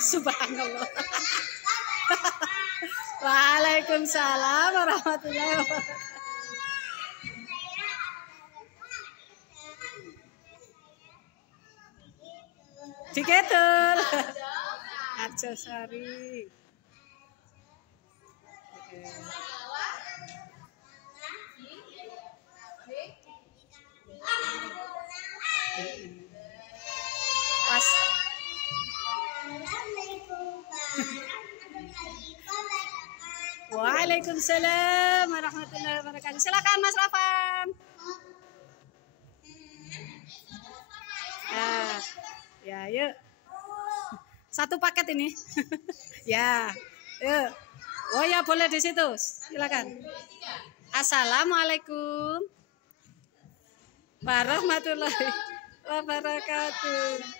Subhanallah. Waalaikumsalam warahmatullahi wabarakatuh. Diketul. Arjosari. Pas. Waalaikumsalam warahmatullahi wabarakatuh. Silakan Mas Rafan. Ya, yuk. Satu paket ini. Ya, yuk. Oh ya, boleh di situ. Silakan. Assalamualaikum warahmatullahi wabarakatuh.